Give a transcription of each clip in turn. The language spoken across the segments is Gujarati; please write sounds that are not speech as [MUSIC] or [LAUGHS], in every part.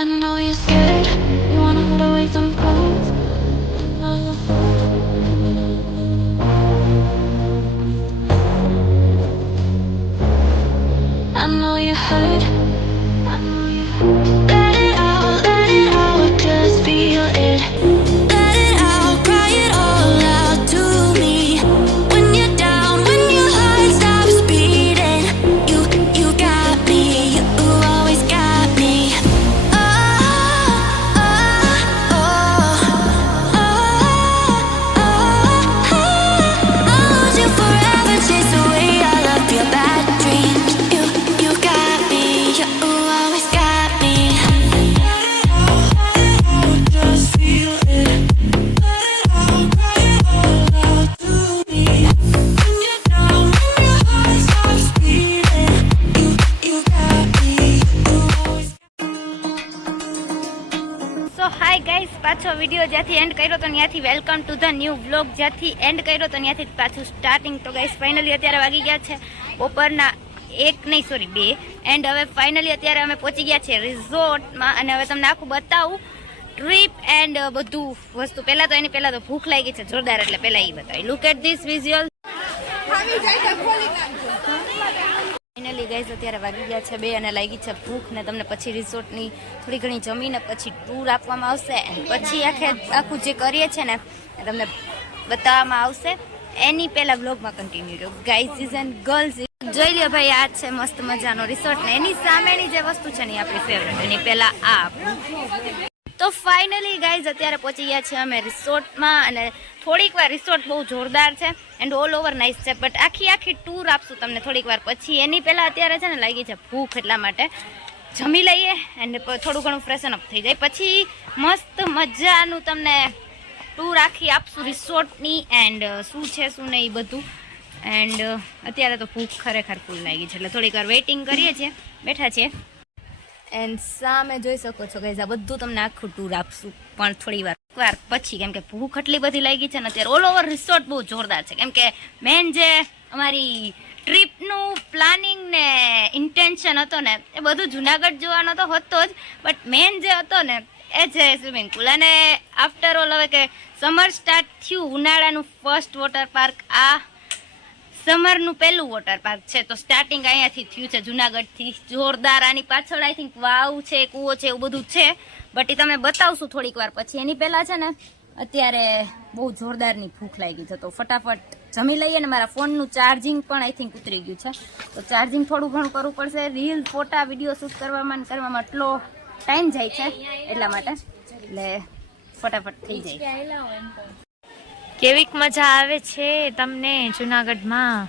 I know you're scared. You wanna hold away some clothes. I know you hurt. Video જ્યાંથી એન્ડ કર્યો તો ત્યાંથી welcome to the new blog જ્યાંથી એન્ડ કર્યો તો ત્યાંથી પાછું સ્ટાર્ટિંગ તો ગાઈસ ફાઇનલી અત્યારે વાગી ગયા છે બપોરના એક નહીં સોરી બે. એન્ડ હવે ફાઇનલી અત્યારે અમે પહોંચી ગયા છે રિઝોર્ટમાં અને હવે તમને આખું બતાવું ટ્રીપ એન્ડ બધું વસ્તુ. પહેલાં તો એની પહેલાં તો ભૂખ લાગી છે, જોરદાર એટલે પહેલાં એ બતાવી. Look at this visual guys અત્યારે વાગી ગયા છે બે અને લાગી છે ભૂખ ને તમને પછી રિસોર્ટની થોડી ઘણી જમીને પછી ટૂર આપવામાં આવશે પછી આખે આખું જે કરીએ છે ને તમને બતાવવામાં આવશે. એની પહેલાં બ્લોગમાં કન્ટિન્યુ રહ્યો. ગાઈઝ ઇઝ ગર્લ્સ જોઈ લ્યો ભાઈ, આ છે મસ્ત મજાનો રિસોર્ટ ને એની સામેની જે વસ્તુ છે ને આપણી ફેવરેટ એની પહેલા આ. તો ફાઇનલી ગાઈઝ અત્યારે પહોંચી ગયા છીએ અમે રિસોર્ટમાં અને થોડીક વાર રિસોર્ટ બહુ જોરદાર છે એન્ડ ઓલ ઓવર નાઇસ છે. બટ આખી આખી ટૂર આપશું તમને થોડીક વાર પછી. એની પહેલાં અત્યારે છે ને લાગી છે ભૂખ એટલા માટે. જમી લઈએ એન્ડ થોડું ઘણું ફ્રેશન અપ થઈ જાય. પછી મસ્ત મજાનું તમને ટૂર આખી આપશું રિસોર્ટની એન્ડ શું છે, શું નહીં બધું. એન્ડ અત્યારે તો ભૂખ ખરેખર ફૂલ લાગી છે. એટલે થોડીક વાર વેઇટિંગ કરીએ છીએ. બેઠા છીએ. એન્ડ સામે જોઈ શકો છો ગાઈઝ આ બધું તમને આખું ટૂર આપશું. પણ થોડી વાર વાર પછી, કેમ કે ભૂખ એટલી બધી લાગી છે ને, અત્યારે ઓલ ઓવર રિસોર્ટ બહુ જોરદાર છે. કેમ કે મેન જે અમારી ટ્રીપનું પ્લાનિંગ ને ઇન્ટેન્શન હતો ને, એ બધું જુનાગઢ જોવાનો તો હતો જ બટ મેન જે હતો ને, એ છે સ્વિમિંગ પુલ અને આફ્ટર ઓલ હવે કે સમર સ્ટાર્ટ થયું, ઉનાળાનું ફર્સ્ટ વોટર પાર્ક આ સમરનું પહેલું વોટર પાર્ક છે. તો સ્ટાર્ટિંગ અહીંયાથી થયું છે જુનાગઢથી. જોરદાર. આની પાછળ આઈ થિંક વાવ છે, કૂવો છે, એવું બધું છે. બટ એ તમે બતાવશું થોડીક વાર પછી. એની પહેલાં છે ને, અત્યારે બહુ જોરદારની ભૂખ લાગી છે. તો ફટાફટ જમી લઈએ ને મારા ફોનનું ચાર્જિંગ પણ આઈ થિંક ઉતરી ગયું છે. તો ચાર્જિંગ થોડું ઘણું કરવું પડશે. રીલ ફોટા વીડિયો શૂટ કરવામાં કરવામાં એટલો ટાઈમ જાય છે એટલા માટે. એટલે ફટાફટ થઈ જાય. કેવીક મજા આવે છે તમને જુનાગઢમાં?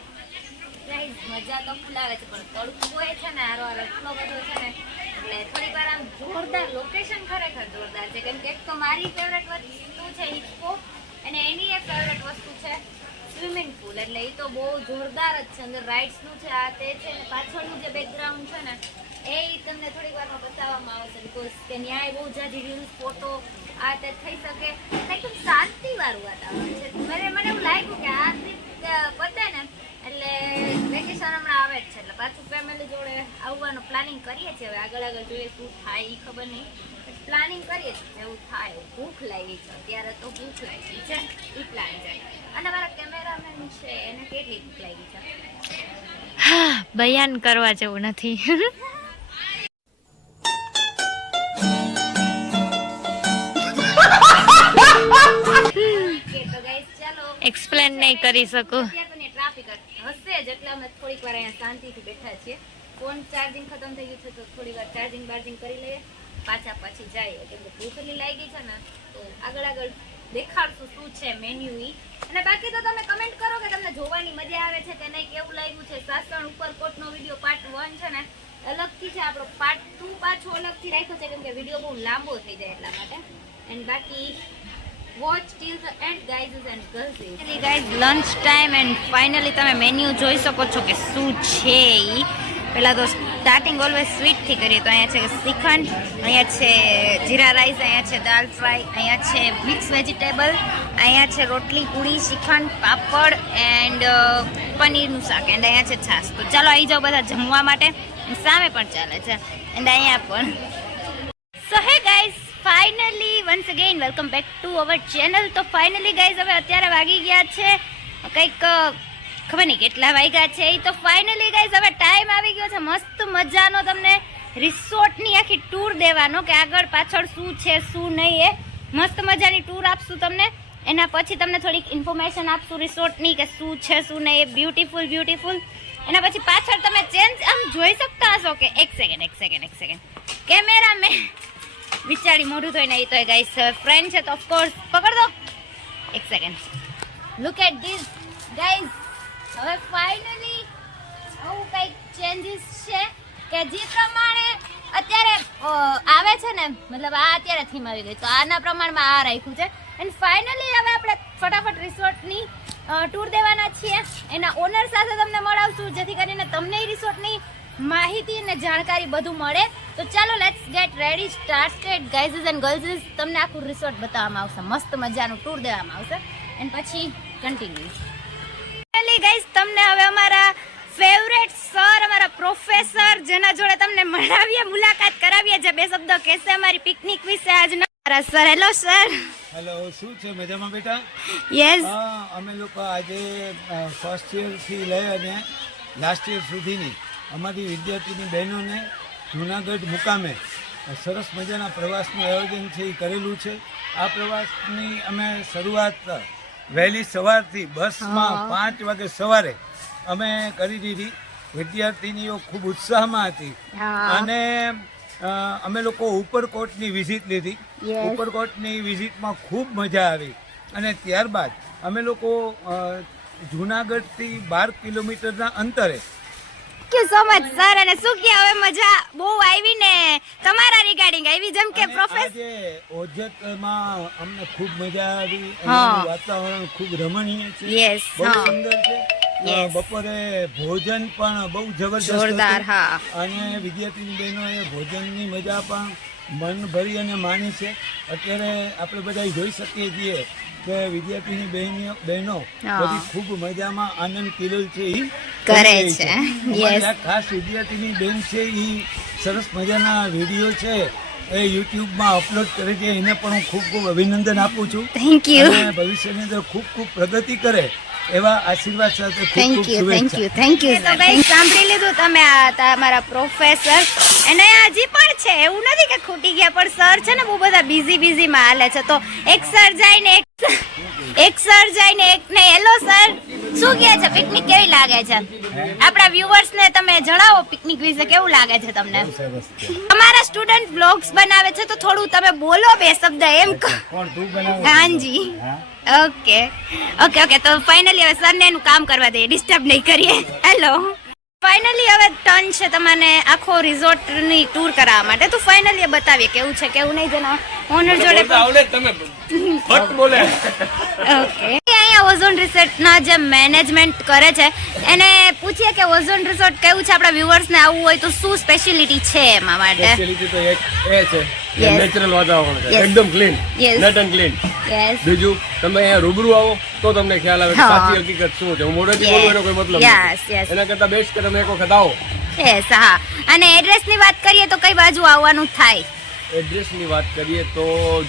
મજા તો છે, પણ તડકો એ છે ને, આરો એટલો બધો છે ને, એટલે થોડી વાર આમ જોરદાર લોકેશન ખરેખર જોરદાર છે. કેમ કે એક તો મારી ફેવરેટ વસ્તુ છે હિસ્પો અને એની એક ફેવરેટ વસ્તુ છે સ્વિમિંગ પુલ એટલે એ તો બહુ જોરદાર જ છે. અંદર રાઇડ્સનું છે, આ તે છે, ને પાછળનું જે બેકગ્રાઉન્ડ છે ને, એ તમને થોડીક વારમાં બતાવવામાં આવશે બિકોઝ કે ન્યાય બહુ જાજી રીલ્સ ફોટો આ તે થઈ શકે. એકદમ શાંતિ વાળું વાતાવરણ છે. મને મને એવું લાગ્યું કે આ ટ્રીપ પતે ને, એટલે વેકેશન હમણાં આવે જ છે. એટલે પાછું ફેમિલી જોડે આવવાનું પ્લાનિંગ કરીએ છીએ. હવે આગળ આગળ જોઈએ શું થાય એ ખબર નહીં. પ્લાનિંગ કરીએ છીએ એવું થાય. ભૂખ લાગી છે. અત્યારે તો ભૂખ લાગી છે. એ પ્લાન છે. અને મારા કેમેરામેન છે, એને કેટલી ભૂખ લાગી છે? બયાન કરવા જેવું નથી. [LAUGHS] એક્સપ્લેન નહીં કરી શકું. બેઠા છીએ. ફોન ચાર્જિંગ ખતમ થઈ છે થોડી વાર ચાર્જિંગ બાર્જિંગ કરી લઈએ. પાછા પાછી લાગી છે દેખાડશું શું છે મેન્યુ ઈ. અને બાકી તો તમે કમેન્ટ કરો કે તમને જોવાની મજા આવે છે કે નહીં, કેવું લાગ્યું છે? સાસણ ઉપરકોટનો વીડિયો પાર્ટ વન છે ને, અલગથી છે આપણો પાર્ટ ટુ પાછો અલગથી રાખ્યો છે, કેમ કે વીડિયો બહુ લાંબો થઈ જાય એટલા માટે. એન્ડ બાકી watch till the end guys and girls guys lunch time and finally તમે મેન્યુ જોઈ શકો છો કે શું છે ઈ. પહેલાં તો સ્ટાર્ટિંગ ઓલવેઝ સ્વીટથી કરીએ. તો અહીંયા છે શ્રીખંડ, અહીંયા છે જીરા રાઈસ, અહીંયા છે દાલ ફ્રાય, અહીંયા છે મિક્સ વેજીટેબલ અહીંયા છે રોટલી, પૂરી, શ્રીખંડ, પાપડ એન્ડ પનીરનું શાક એન્ડ અહીંયા છે છાશ. તો ચાલો આવી જાઓ બધા જમવા માટે. સામે પણ ચાલે છે. એન્ડ અહીંયા પણ. So finally once again welcome back to our channel તો ફાઇનલી ગાઈઝ હવે અત્યારે વાગી ગયા છે. કંઈક ખબર નહીં કેટલા વાગ્યા છે. એ તો ફાઇનલી ગાઈઝ હવે ટાઈમ આવી ગયો છે. મસ્ત મજાનો તમને રિસોર્ટની આખી ટૂર દેવાનો કે આગળ પાછળ શું છે, શું નહીં એ મસ્ત મજાની ટૂર આપશું તમને. એના પછી તમને થોડીક ઇન્ફોર્મેશન આપશું રિસોર્ટની કે શું છે, શું નહીં એ. બ્યુટીફુલ બ્યુટીફુલ એના પછી પાછળ તમે ચેન્જ આમ જોઈ શકતા હશો કે, એક સેકન્ડ એક સેકન્ડ એક સેકન્ડ કેમેરા મેં વિચારી મોઢું ધોઈને એ તો ગાઈસ ફ્રેન્ડ છે તો ઓફકોર્સ પકડ દો. એક second look at this guys હવે ફાઇનલી આવું કંઈક ચેન્જીસ છે કે જે પ્રમાણે અત્યારે આવે છે ને, મતલબ આ અત્યારે થીમ આવી ગઈ. તો આના પ્રમાણમાં આ રાખ્યું છે. એન્ડ ફાઇનલી હવે આપણે ફટાફટ રિસોર્ટની ટૂર દેવાના છીએ. એના ઓનર સાથે તમને મળાવશું. જેથી કરીને તમને રિસોર્ટની માહિતી અને જાણકારી બધું મળે. તો ચાલો let's get ready started guys and girls તમને આખું રિસોર્ટ બતાવવામાં આવશે. મસ્ત મજાનું ટૂર દેવામાં આવશે. એન્ડ પછી કન્ટિન્યુ ફાઇનલી ગાઈઝ તમને હવે અમારા ફેવરેટ સર અમારા પ્રોફેસર જેના જોડે તમને મળાવીએ મુલાકાત કરાવીએ જે બે શબ્દો કહેશે અમારી પિકનિક વિશે આજના. મારા સર હેલો સર હેલો શું છે? મજામાં બેટા? યસ હા અમે લોકો આજે ફર્સ્ટ યરથી લઈ અને લાસ્ટ યર સુધીની. અમારી વિદ્યાર્થીની બહેનોને જુનાગઢ મુકામે સરસ મજાના પ્રવાસનું આયોજન છે એ કરેલું છે. આ પ્રવાસની અમે શરૂઆત વહેલી સવારથી બસમાં પાંચ વાગે સવારે અમે કરી દીધી. વિદ્યાર્થીનીઓ ખૂબ ઉત્સાહમાં હતી. અને અમે લોકો ઉપરકોટની વિઝિટ લીધી. ઉપરકોટની વિઝિટમાં ખૂબ મજા આવી. અને ત્યારબાદ અમે લોકો જુનાગઢથી બાર કિલોમીટરના અંતરે thank you so much sir અને શું કે હવે મજા બહુ આવી ને? તમારા રિગાર્ડિંગ આવી જેમ કે પ્રોફેસર ઓજતમાં અમને ખૂબ મજા આવી. વાતાવરણ ખૂબ રમણીય છે. યસ બહુ સુંદર છે. બપોરે ભોજન પણ બહુ જબરદસ્ત જોરદાર. હા. અને વિદ્યાર્થીની બહેનોએ ભોજનની મજા પણ મન ભરી અને માની છે. અત્યારે આપણે બધા જોઈ શકીએ છીએ કે વિદ્યાર્થીની બહેનો. બહેનો બધી ખૂબ મજામાં આનંદ કિલોલ છે એ કરે છે. ખાસ વિદ્યાર્થીની બહેન છે એ સરસ મજાના વીડિયો છે. એ યુટ્યુબમાં અપલોડ કરે છે. એને પણ હું ખૂબ ખૂબ અભિનંદન આપું છું. થેન્ક યુ ભવિષ્યની અંદર ખૂબ ખૂબ પ્રગતિ કરે એવા આશીર્વાદ સાથે thank you thank you thank you તો ભાઈ સાંભળી લીધું તમે આ તમારા પ્રોફેસર અને હજી પણ છે. એવું નથી કે ખૂટી ગયા પણ સર છે ને બહુ બધા બિઝી બિઝી માં હાલે છે. તો એક સર જાય ને એક સર જાય ને એક ને હેલો સર શું કહે છે? પિકનિક કેવી લાગે છે? આપણા વ્યુઅર્સ ને તમે જણાવો પિકનિક વિશે કેવું લાગે છે તમને? અમારા સ્ટુડન્ટ બ્લોગ્સ બનાવે છે તો થોડું તમે બોલો બે શબ્દ એમ હાજી. ઓકે. Okay okay. તો ફાઇનલી હવે સરને એનું કામ કરવા દઈએ. ડિસ્ટર્બ નહીં કરીએ. હેલો ફાઇનલી હવે ટર્ન છે તમને આખો રિઝોર્ટની ટૂર કરાવવા માટે. તો ફાઇનલી બતાવીએ કેવું છે કેવું નહીં જેના ઓનર જોડે તમે ફટ બોલે. ઓકે અહીંયા ઓઝોન રિસોર્ટના જે મેનેજમેન્ટ કરે છે એને પૂછીએ કે ઓઝોન રિસોર્ટ કેવું છે આપણા વ્યુઅર્સને આવવું હોય તો શું સ્પેશિયલિટી છે એમાં માટે? સ્પેશિયાલિટી તો એક એ છે નેચરલ વાતાવરણ છે એકદમ ક્લીન નેટ એન્ડ ક્લીન બીજું તમે અહીંયા રૂબરૂ આવો તો તમને ખ્યાલ આવે સાચી હકીકત શું છે. હું મોઢેથી બોલું એનો કોઈ મતલબ. નથી. એના કરતા બેસ્ટ કે તમે એક વખત આવો. યસ હા. અને એડ્રેસની વાત કરીએ તો કઈ બાજુ આવવાનું થાય? એડ્રેસની વાત કરીએ તો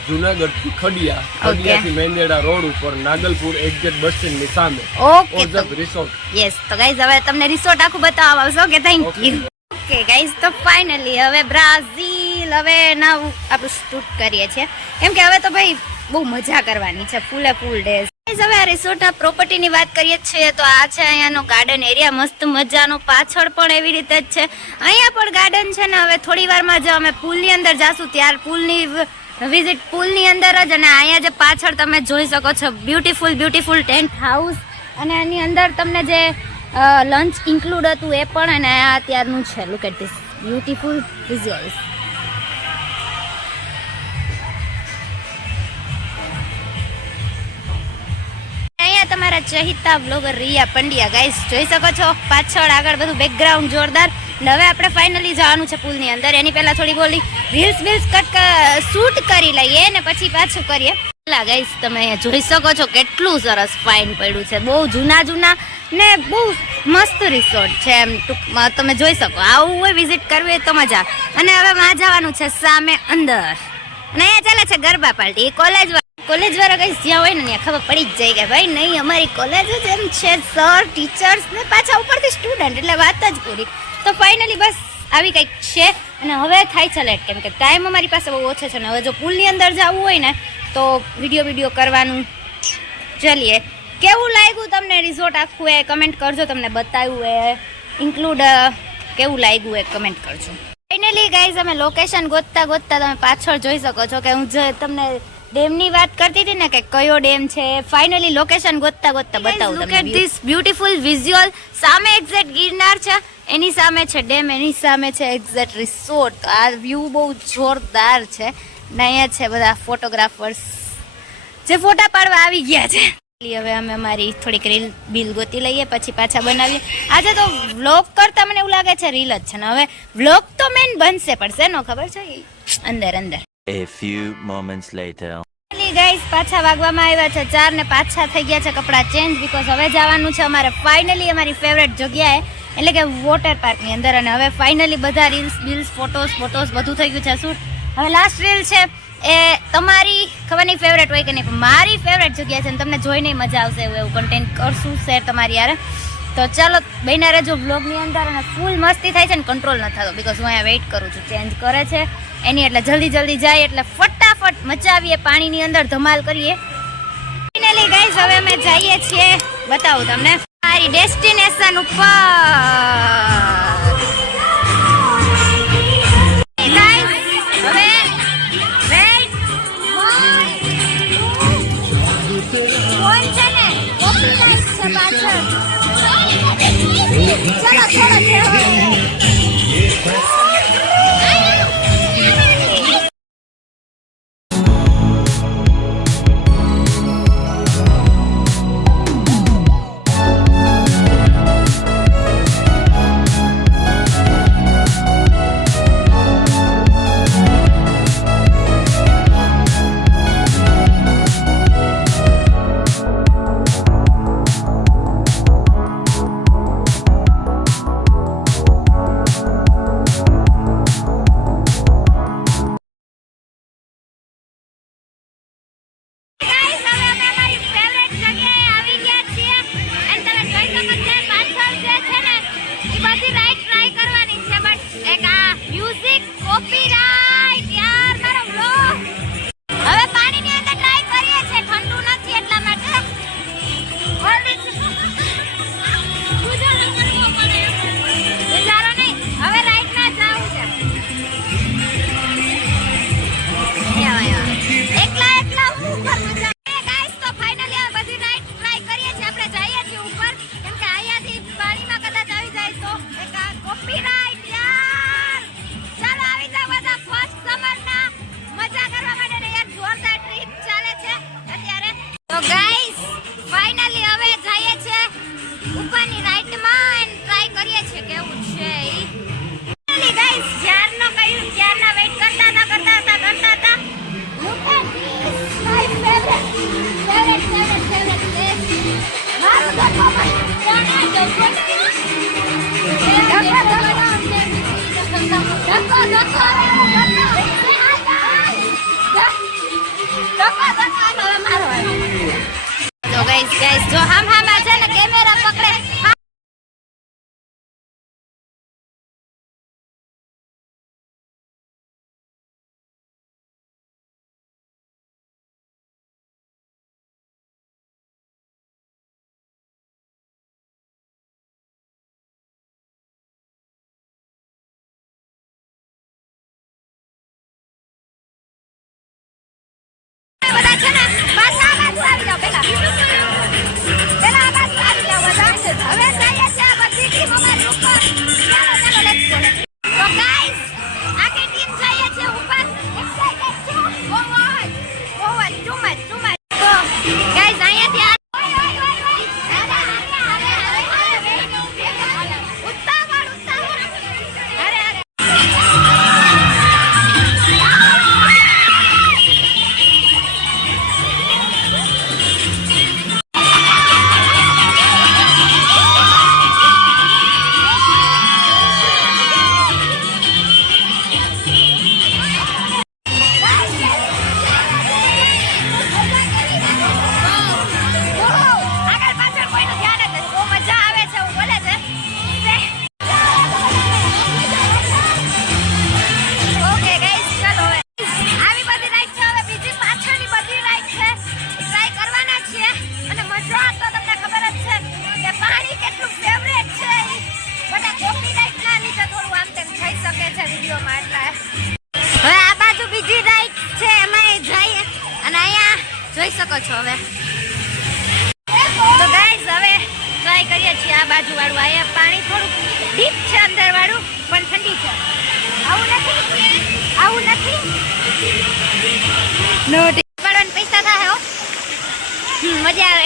જુનાગઢથી ખડિયા ખડિયાથી મેંદેડા રોડ ઉપર નાગલપુર એક્ઝેટ બસ સ્ટેન્ડની સામે. ઓકે રિસોર્ટ યસ તો ગાઈઝ હવે તમને રિસોર્ટ આખું બતાવવા આવશો? કે થેન્ક યુ ઓકે ગાઈઝ તો ફાઇનલી હવે બ્રાઝિલ હવે ના આપણે શૂટ કરીએ છીએ. કેમ કે હવે તો ભાઈ બહુ મજા કરવાની છે, ફૂલે ફૂલ ડેઝ હવે આ રિસોર્ટ પ્રોપર્ટીની વાત કરીએ છીએ, તો આ છે અહીંયાનો ગાર્ડન એરિયા મસ્ત મજાનો, પાછળ પણ એવી રીતે જ છે. અહીંયા પણ ગાર્ડન છે ને, હવે થોડી વારમાં જો અમે પુલની અંદર જાશું, ત્યાર પુલની વિઝિટ પુલની અંદર જ, અને અહીંયા જે પાછળ તમે જોઈ શકો છો બ્યુટીફુલ બ્યુટીફુલ ટેન્ટ હાઉસ અને એની અંદર તમને જે લંચ ઇન્ક્લુડ હતું એ પણ, અને આ અત્યારનું છે. Look at this beautiful visuals અહીંયા તમારા ચહિતા બ્લોગર રિયા પંડ્યા. ગાઈસ જોઈ શકો છો, પાછળ આગળ બધું બેકગ્રાઉન્ડ જોરદાર. ને હવે આપણે ફાઇનલી જવાનું છે પુલની અંદર. એની પહેલાં થોડી બોલી રીલ્સ બીલ્સ કટ શૂટ કરી લઈએ ને પછી પાછું કરીએ. પેલા ગાઈસ તમે જોઈ શકો છો કેટલું સરસ ફાઇન પડ્યું છે. બહુ જૂના જૂના ને બહુ મસ્ત રિસોર્ટ છે એમ. ટૂંકમાં તમે જોઈ શકો, આવું હોય વિઝિટ કરવી હોય તો મજા. અને હવે માં જવાનું છે સામે અંદર. અને અહીંયા ચાલે છે ગરબા પાર્ટી. એ કોલેજ કોલેજ વાળા કઈ જ્યાં હોય ને ત્યાં ખબર પડી જ જાય કે ભાઈ નહીં, અમારી કોલેજ જ એમ છે. સર ટીચર્સ ને પાછા ઉપરથી સ્ટુડન્ટ એટલે વાત જ પૂરી. તો ફાઇનલી બસ આવી કંઈક છે. અને હવે થાય છે લેટ કેમ કે ટાઈમ અમારી પાસે બહુ ઓછો છે. ને હવે જો પુલની અંદર જવું હોય ને, તો વીડિયો વીડિયો કરવાનું. ચલીએ. કેવું લાગ્યું તમને રિઝોર્ટ આખું એ? કમેન્ટ કરજો, તમને બતાવ્યું એ. ઇન્ક્લુડ કેવું લાગ્યું એ? કમેન્ટ કરજો. ફાઇનલી ગાઈઝ અમે લોકેશન ગોતતા ગોતતા તમે પાછળ જોઈ શકો છો કે હું જે તમને ડેમની વાત કરતી હતી ને કે કયો ડેમ છે ફાઇનલી લોકેશન ગોતતા ગોતતા બતાવું look at this beautiful visual સામે એક્ઝેક્ટ ગિરનાર છે એની સામે છે ડેમ એની સામે છે એક્ઝેક્ટ રિસોર્ટ આ વ્યૂ બહુ જોરદાર છે. ને અહીંયા છે બધા ફોટોગ્રાફર્સ જે ફોટા પાડવા આવી ગયા છે. હવે અમે અમારી થોડીક રીલ બિલ ગોતી લઈએ પછી પાછા બનાવીએ. આજે તો વ્લોગ કરતા મને એવું લાગે છે રીલ જ છે ને. હવે વ્લોગ તો મેન બનશે પણ શેનો ખબર છે? અંદર અંદર. A few moments later. Guys પાછા વાગવામાં આવ્યા છે. ચાર ને પાછા થઈ ગયા છે કપડાં ચેન્જ બીકોઝ હવે જવાનું છે અમારે ફાઇનલી અમારી ફેવરેટ જગ્યાએ, એટલે કે વોટર પાર્કની અંદર. અને હવે ફાઇનલી બધા રીલ્સ બિલ્સ ફોટોસ ફોટોસ બધું થઈ ગયું છે. શૂટ હવે લાસ્ટ રીલ છે. એ તમારી ખબર નહીં ફેવરેટ હોય કે નહીં મારી ફેવરેટ જગ્યા છે અને તમને જોઈને મજા આવશે એવું એવું કન્ટેન્ટ કરશું શેર તમારી યાર. તો ચાલો બહેના રહેજો બ્લોગની અંદર અને ફૂલ મસ્તી થાય છે ને કંટ્રોલ ન થતો બીકોઝ હું અહીંયા વેઇટ કરું છું. ચેન્જ કરે છે. એની એટલે જલ્દી જલ્દી જાય એટલે ફટાફટ મચાવીએ, પાણીની અંદર ધમાલ કરીએ. ફાઇનલી ગાઈઝ હવે અમે જઈએ છીએ. બતાવું તમને. મારી ડેસ્ટિનેશન ઉપર. હવે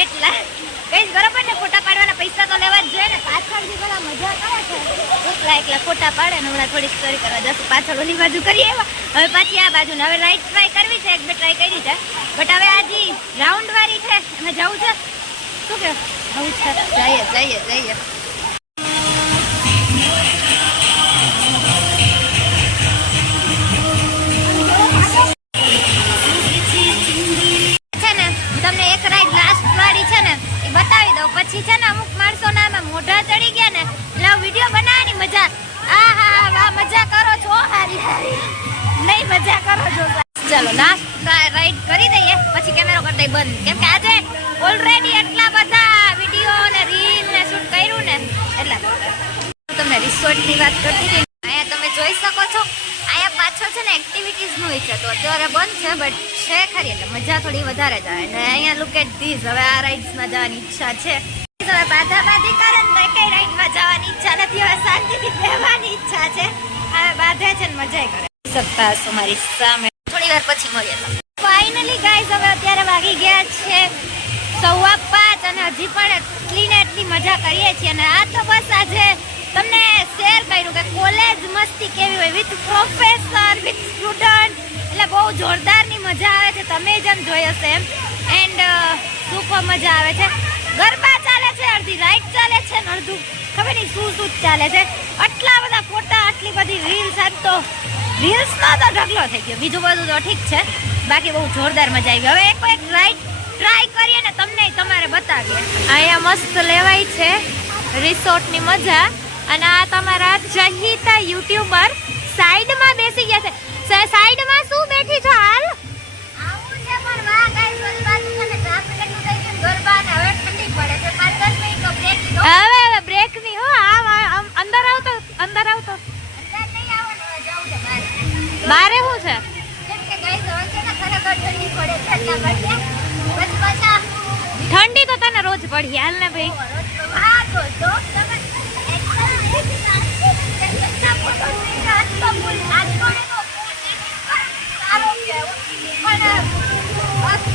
એટલા કઈ બરાબર ને, ફોટા પાડવાના પૈસા તો લેવા જ જોઈએ ને પાછળ જે પેલા મજા કરે છે. એકલા એકલા ફોટા પાડે ને, હમણાં થોડી સ્ટોરી કરવા જશું પાછળ ઓલી બાજુ કરીએ એવા હવે પાછી આ બાજુ હવે લાઈટ ટ્રાય કરવી છે, એક બે ટ્રાય કરી છે. બટ હવે આજે રાઉન્ડ વાળી છે એમાં જવું છે. શું કે? જવું છે. જઈએ જઈએ જઈએ. પછી છે ને અમુક માણસો ના આમાં મોઢા ચડી ગયા ને, એટલે વીડિયો બનાવવાની મજા આ હા વાહ મજા કરો છો? હારી હારી. નહીં, મજા કરો છો. ચાલો લાસ્ટ રાઈડ કરી દઈએ, પછી કેમેરો કરી દઈએ બંધ. કેમ કે આજે ઓલરેડી એટલા બધા વીડિયો ને રીલ ને શૂટ કર્યું ને, એટલે હું તમને રિસોર્ટની વાત કરતી હતી અહીંયા તમે જોઈ શકો છો. અહીંયા પાછળ છે ને એક્ટિવિટીઝનું છે તો અત્યારે બંધ છે બટ છે ખરી, એટલે મજા થોડી વધારે જ આવે. ને અહીંયા લુક એટ ધીસ હવે આ રાઇડ્સમાં જવાની ઈચ્છા છે. હવે બાધા કરે ને કઈ રાઈડ જવાની ઈચ્છા નથી હવે શાંતિથી બેહવાની ઈચ્છા છે. હવે બાધે છે ને મજા કરે. સામે. થોડી વાર પછી મળીએ. ફાઇનલી ગાઈઝ હવે અત્યારે વાગી ગયા છે સવા પાંચ અને હજી પણ એટલી ને એટલી મજા કરીએ છીએ. અને આ તો બસ આજે તમને શેર કર્યું કે કોલેજ મસ્તી કેવી હોય વિથ પ્રોફેસર વિથ સ્ટુડન્ટ એટલે બહુ જોરદારની મજા આવે છે. તમે જેમ જોઈ હશે એમ. એન્ડ સુપર મજા આવે છે. ગરબા ચાલે છે અડધી રાઈડ ચાલે છે ને અડધું. ખબર નહીં શું શું ચાલે છે. આટલા બધા ફોટા, આટલી બધી રીલ્સ આમ તો રીલ્સનો તો ઢગલો થઈ ગયો. બીજું બધું તો ઠીક છે. બાકી બહુ જોરદાર મજા આવી. હવે એક એક રાઈટ ટ્રાય કરીએ ને તમને તમારે બતાવીએ. અહીંયા મસ્ત લેવાય છે રિસોર્ટની મજા. અને આ તમારા જહીતા યુટ્યુબર સાઈડમાં બેસી ગયા છે. સાઈડમાં શું બેઠી છો? હવે બ્રેક હો આમ, અંદર આવતો અંદર આવતો. નહીં બારે શું છે? ઠંડી તો તને રોજ પડી હાલ ને ભાઈ.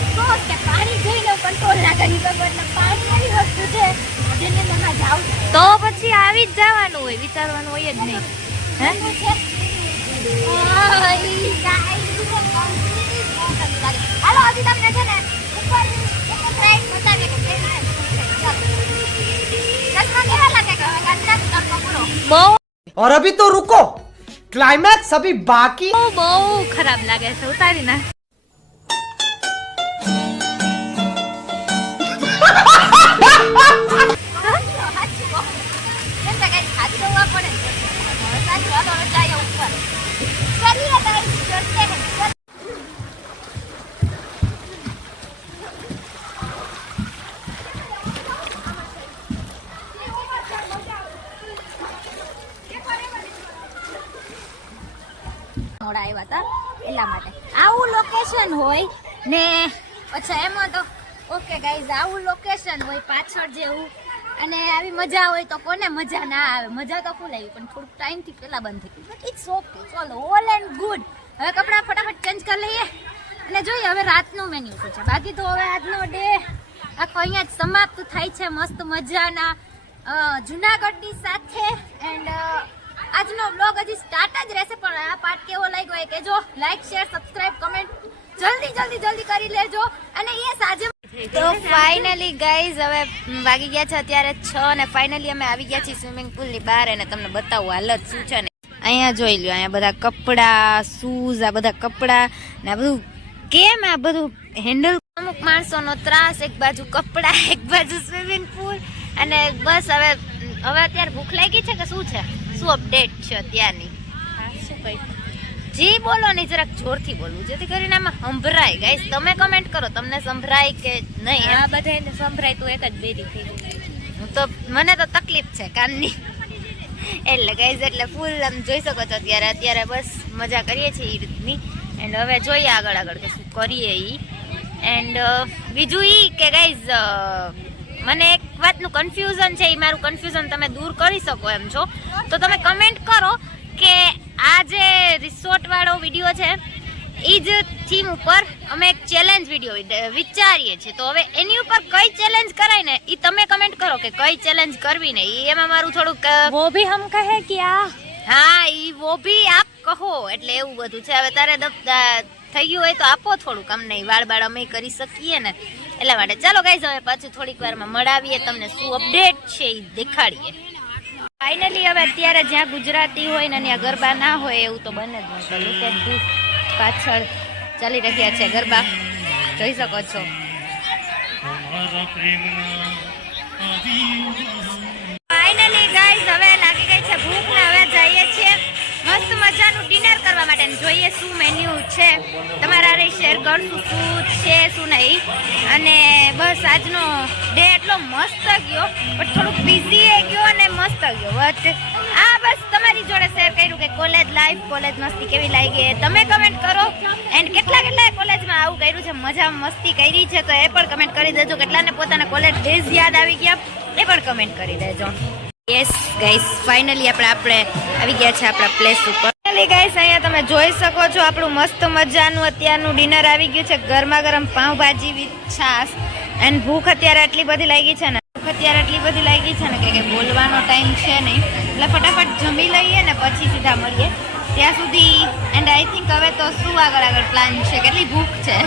પણ પાણી કંટ્રોલ ના કરી શકો એટલે પાણી એવી વસ્તુ છે જેને તમે જાવ તો પછી આવી જ જવાનું હોય વિચારવાનું હોય જ નહીં હે હાલો હજી તમને છે ને ઉપર એક રાઈડ બતાવીએ કે કેવી છે ચાલો ચશ્મા કેવા લાગે કે હવે ગાંધીરાજ તમને બોલો બહુ और अभी तो रुको क्लाइमैक्स अभी बाकी બહુ બહુ ખરાબ લાગે છે મોડા આવ્યા હતા એટલા માટે. આવું લોકેશન હોય ને, અચ્છા, એમાં તો ઓકે ગાઈઝ આવું લોકેશન હોય પાછળ જેવું અને આવી મજા હોય તો કોને મજા ના આવે? મજા તો ફૂલ આવી પણ થોડુંક ટાઈમથી પહેલાં બંધ થઈ ગયું. બટ ઇટ્સ ઓકે ચલો ઓલ એન્ડ ગુડ હવે કપડાં ફટાફટ ચેન્જ કરી લઈએ. અને જોઈએ, હવે રાતનું મેન્યુ શું છે? બાકી તો હવે આજનો ડે આખો અહીંયા જ સમાપ્ત થાય છે. મસ્ત મજાના જુનાગઢની સાથે. એન્ડ આજનો બ્લોગ હજી સ્ટાર્ટ જ રહેશે, પણ આ પાર્ટ કેવો લાગ્યો હોય કે જો લાઈક શેર સબસ્ક્રાઇબ કમેન્ટ જલ્દી જલ્દી જલ્દી કરી લેજો. અને એ સાંજે તો ફાઇનલી ગાઈઝ હવે વાગી ગયા છે અત્યારે છ અને ફાઇનલી અમે આવી ગયા છીએ સ્વિમિંગ પુલની બહાર અને તમને બતાવું હાલત શું છે ને. અહીંયા જોઈ લ્યો અહીંયા બધા કપડા શૂઝ આ બધા કપડા ને આ બધું કેમ આ બધું હેન્ડલ અમુક માણસોનો ત્રાસ એક બાજુ કપડા [LAUGHS] એક બાજુ સ્વિમિંગ પુલ અને બસ હવે હવે અત્યારે ભૂખ લાગી છે કે શું છે? શું અપડેટ છે અત્યારની? શું કઈ જી બોલો ને જરાક જોરથી બોલવું. જેથી કરીને આમાં સંભળાય. ગાઈસ તમે કમેન્ટ કરો તમને સંભળાય કે નહીં. આ બધાને સંભળાય તો એક જ બેરી થઈ હું તો મને તો તકલીફ છે કાનની એટલે ગાઈસ એટલે ફૂલ આમ જોઈ શકો છો અત્યારે. અત્યારે બસ મજા કરીએ છીએ એ રીતની. એન્ડ હવે જોઈએ આગળ આગળ કે શું કરીએ એ એન્ડ બીજું ઈ કે ગાઈઝ મને એક વાતનું કન્ફ્યુઝન છે. એ મારું કન્ફ્યુઝન તમે દૂર કરી શકો એમ છો. તો તમે કમેન્ટ કરો કે આ જે રિસોર્ટવાળો વીડિયો છે એ જ થીમ ઉપર અમે એક ચેલેન્જ વીડિયો વિચારીએ છીએ. તો હવે એની ઉપર કઈ ચેલેન્જ કરાય ને એ તમે કમેન્ટ કરો કે કઈ ચેલેન્જ કરવી ને એમાં મારું થોડુંક વો ભી હમ કહે ક્યા હા એ વો ભી આપ કહો એટલે એવું બધું છે. હવે તારે થઈ ગયું હોય તો આપો થોડુંક અમને વાળ બાળ અમે કરી શકીએ ને. એટલા માટે. ચાલો ગાઈઝ હવે પાછું થોડીક વારમાં મળાવીએ તમને શું અપડેટ છે એ દેખાડીએ. ફાઇનલી હવે અત્યારે જ્યાં ગુજરાતી હોય ને ત્યાં ગરબા ના હોય એવું તો બને જ લુક પાછળ ચાલી રહ્યા છે ગરબા. જોઈ શકો છો. ફાઇનલી ગાઈઝ હવે લાગી ગઈ છે ભૂખ ને હવે જઈએ છીએ. મસ્ત મજાનું ડિનર કરવા માટે જોઈએ શું મેન્યુ છે. તમારા હારે શેર કરશું શું છે, શું નહીં. અને બસ આજનો ડે એટલો મસ્ત ગયો, પણ થોડુંક બિઝી ગયો અને મસ્ત ગયો. બટ આ બસ તમારી જોડે શેર કર્યું કે કોલેજ લાઈફ કોલેજ મસ્તી કેવી લાગી તમે કમેન્ટ કરો. એન્ડ કેટલા કેટલા કોલેજમાં આવું કર્યું છે, મજા મસ્તી કરી છે, તો એ પણ કમેન્ટ કરી દેજો. કેટલાને પોતાના કોલેજ ડેઝ યાદ આવી ગયા, એ પણ કમેન્ટ કરી દેજો. યસ ગાઈસ ફાઇનલી આપણે આપણે આવી ગયા છે આપણા પ્લેસ ઉપર. ફાઇનલી ગાઈસ અહીંયા તમે જોઈ શકો છો આપણું મસ્ત મજાનું અત્યારનું ડિનર આવી ગયું છે. ગરમા ગરમ પાઉંભાજી વિથ છાસ એન્ડ ભૂખ અત્યારે આટલી બધી લાગી છે ને ભૂખ અત્યારે આટલી બધી લાગી છે ને કે બોલવાનો ટાઈમ છે નહીં. એટલે ફટાફટ જમી લઈએ ને પછી સીધા મળીએ. ત્યાં સુધી એન્ડ આઈ થિંક હવે તો શું આગળ આગળ પ્લાન છે? કેટલી ભૂખ છે?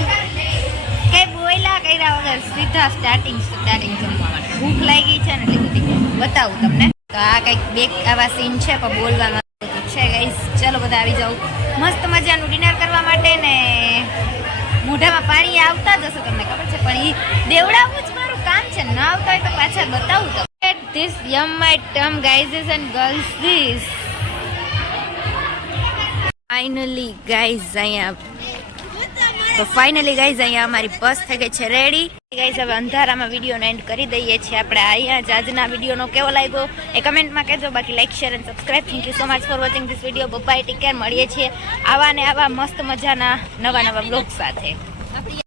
કઈ બોયલા કર્યા વગર સીધા સ્ટાર્ટિંગ સ્ટાર્ટિંગ જમવા માટે. ભૂખ લાગી છે ને એટલી બધી. બતાવું તમને. આ કંઈક બે આવા સીન છે, પણ બોલવામાં છે ગાઈસ ચલો બધા આવી જાઉં મસ્ત મજાનું ડિનર કરવા માટે ને મોઢામાં પાણી આવતા જ હશે તમને ખબર છે, પણ એ દેવડાવવું જ મારું કામ છે. ના આવતા હોય તો પાછા બતાવું તો this yum my term guys and girls this finally guys અહીંયા તો ફાઇનલી ગાઈઝ અહીંયા અમારી બસ થઈ ગઈ છે રેડી ગાઈઝ હવે અંધારામાં વિડીયોનો એન્ડ કરી દઈએ છીએ. આપણે અહીંયા જ આજના વિડીયોનો કેવો લાગ્યો એ કમેન્ટમાં કહેજો. બાકી લાઈક શેર અને subscribe thank you so much for watching this video bye bye take care મળીએ છીએ આવા ને આવા મસ્ત મજાના નવા નવા બ્લોગ સાથે.